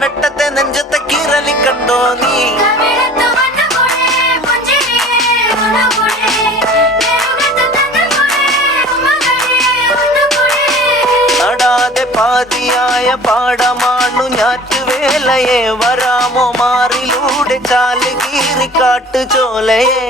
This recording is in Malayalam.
വെട്ടത്തെ നെഞ്ചത്തെ കീറലി കണ്ടോ നീ നടാതെ പാതിയായ പാടമാണു ഞാറ്റുവേലയെ വരാമോ മാറിലൂടെ ചാല് കീറി കാട്ടു ചോലയെ